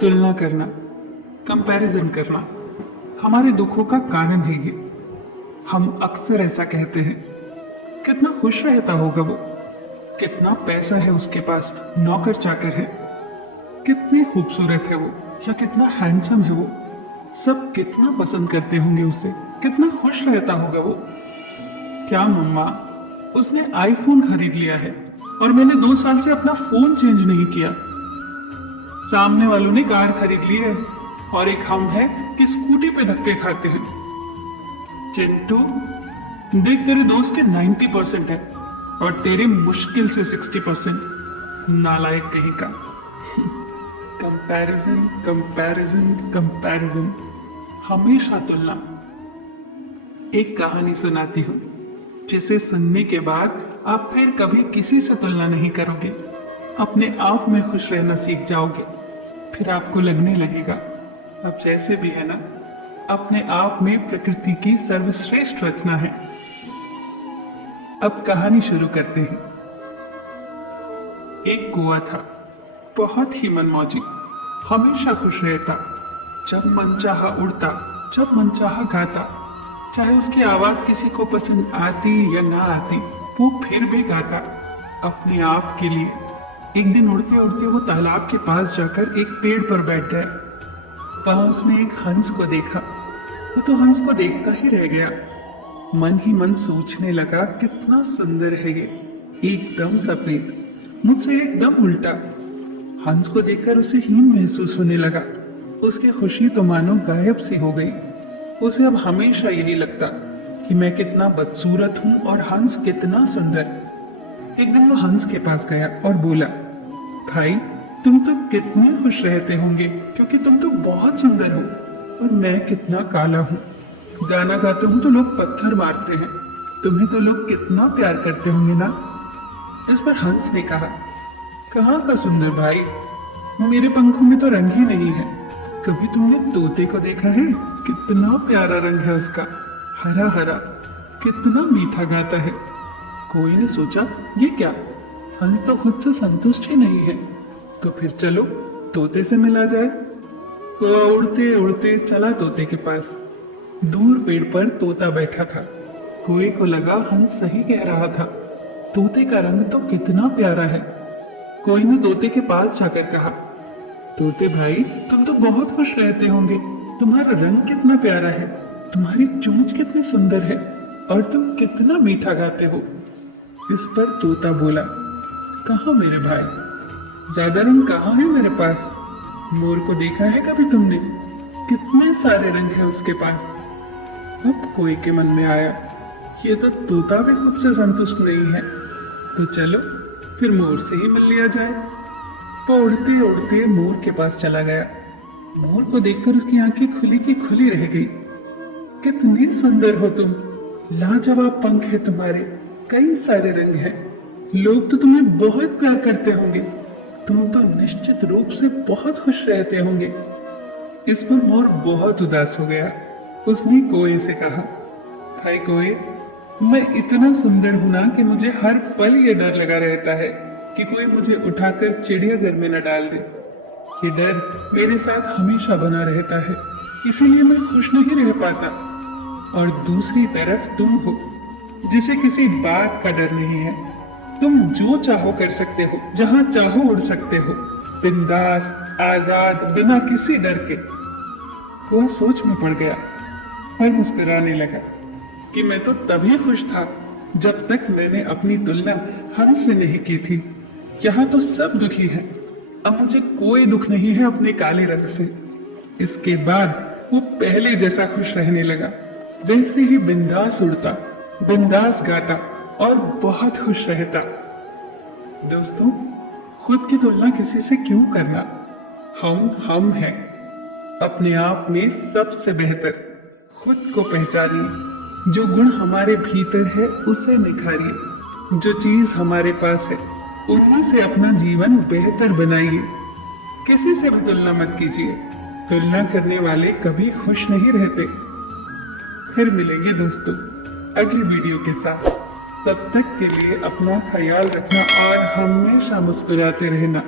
तुलना करना, कंपैरिजन करना हमारे दुखों का कारण है ये। हम अक्सर ऐसा कहते हैं, कितना खुश रहता होगा वो, कितना पैसा है उसके पास, नौकर चाकर है, कितनी खूबसूरत है वो, या कितना हैंडसम है वो, सब कितना पसंद करते होंगे उसे, कितना खुश रहता होगा वो। क्या मम्मा, उसने आईफोन खरीद लिया है और मैंने 2 साल से अपना फोन चेंज नहीं किया। सामने वालों ने कार खरीद ली है और एक हम है कि स्कूटी पे धक्के खाते हैं। चिंटू, देख तेरे दोस्त के 90% है और तेरे मुश्किल से 60%। नालायक कहीं का। कंपैरिजन कंपैरिजन कंपैरिजन, हमेशा तुलना। एक कहानी सुनाती हूँ जिसे सुनने के बाद आप फिर कभी किसी से तुलना नहीं करोगे, अपने आप में खुश रहना सीख जाओगे। फिर आपको लगने लगेगा अब जैसे भी है ना, अपने आप में प्रकृति की सर्वश्रेष्ठ रचना है। अब कहानी शुरू करते हैं। एक कुआं था, बहुत ही मनमौजी, हमेशा खुश रहता, जब मन चाहा उड़ता, जब मन चाहा गाता, चाहे उसकी आवाज किसी को पसंद आती या ना आती, वो फिर भी गाता अपने आप के लिए। एक दिन उड़ते उड़ते वो तालाब के पास जाकर एक पेड़ पर बैठ गया। वहां उसने एक हंस को देखा। वो तो हंस को देखता ही रह गया, मन ही मन सोचने लगा कितना सुंदर है ये, एकदम सफेद, मुझसे एकदम उल्टा। हंस को देखकर उसे हीन महसूस होने लगा। उसकी खुशी तो मानो गायब सी हो गई। उसे अब हमेशा यही लगता कि मैं कितना बदसूरत हूं और हंस कितना सुंदर। एक दिन वो हंस के पास गया और बोला, भाई तुम तो कितने खुश रहते होंगे क्योंकि तुम तो बहुत सुंदर हो और मैं कितना काला हूँ। गाना गाते हूँ तो लोग पत्थर मारते हैं, तुम्हें तो लोग कितना प्यार करते होंगे ना। इस पर हंस ने कहा, कहाँ का सुंदर भाई, मेरे पंखों में तो रंग ही नहीं है। कभी तुमने तोते को देखा है? कितना प्यारा रंग है उसका, हरा हरा, कितना मीठा गाता है। कोई ने सोचा ये क्या, हंस तो खुद से संतुष्ट ही नहीं है, तो फिर चलो तोते से मिला जाए। कौवा उड़ते उड़ते चला तोते के पास। दूर पेड़ पर तोता बैठा था। कौवे को लगा हंस सही कह रहा था, तोते का रंग तो कितना प्यारा है। कोई ने तोते के पास जाकर कहा, तोते भाई तुम तो बहुत खुश रहते होंगे, तुम्हारा रंग कितना प्यारा है, तुम्हारी चोंच कितनी सुंदर है और तुम कितना मीठा गाते हो। इस पर तोता बोला, कहाँ मेरे भाई, ज्यादा रंग कहाँ है मेरे पास। मोर को देखा है कभी तुमने, कितने सारे रंग है उसके पास। अब कोई के मन में आया, ये तो तोता भी खुद से संतुष्ट नहीं है, तो चलो फिर मोर से ही मिल लिया जाए। वो उड़ते उड़ते मोर के पास चला गया। मोर को देखकर उसकी आंखें खुली की खुली रह गई। कितनी सुंदर हो तुम, लाजवाब पंख है तुम्हारे, कई सारे रंग हैं, लोग तो तुम्हें बहुत प्यार करते होंगे, तुम तो निश्चित रूप से बहुत खुश रहते होंगे। इस पर मोर बहुत उदास हो गया। उसने कौवे से कहा, भाई कौवे, मैं इतना सुंदर हूं ना कि मुझे हर पल ये डर लगा रहता है कि कोई मुझे उठाकर चिड़ियाघर में न डाल दे। ये डर मेरे साथ हमेशा बना रहता है, इसीलिए मैं खुश नहीं रह पाता। और दूसरी तरफ तुम हो, जिसे किसी बात का डर नहीं है। तुम जो चाहो कर सकते हो, जहां चाहो उड़ सकते हो, बिंदास, आजाद, बिना किसी डर के। वह सोच में पड़ गया और मुस्कुराने लगा कि मैं तो तभी खुश था जब तक मैंने अपनी तुलना हंस से नहीं की थी। यहाँ तो सब दुखी हैं, अब मुझे कोई दुख नहीं है अपने काले रंग से। इसके बाद वो पहले जैसा खुश रहने लगा, वैसे ही बिंदास उड़ता, बिंदास गाता और बहुत खुश रहता। दोस्तों, खुद की तुलना किसी से क्यों करना। हम हैं, अपने आप में सबसे बेहतर। खुद को पहचानिए, जो गुण हमारे भीतर है उसे निखारिए, जो चीज हमारे पास है उन्हीं से अपना जीवन बेहतर बनाइए। किसी से भी तुलना मत कीजिए, तुलना करने वाले कभी खुश नहीं रहते। फिर मिलेंगे दोस्तों अगली वीडियो के साथ। तब तक के लिए अपना ख्याल रखना और हमेशा मुस्कुराते रहना।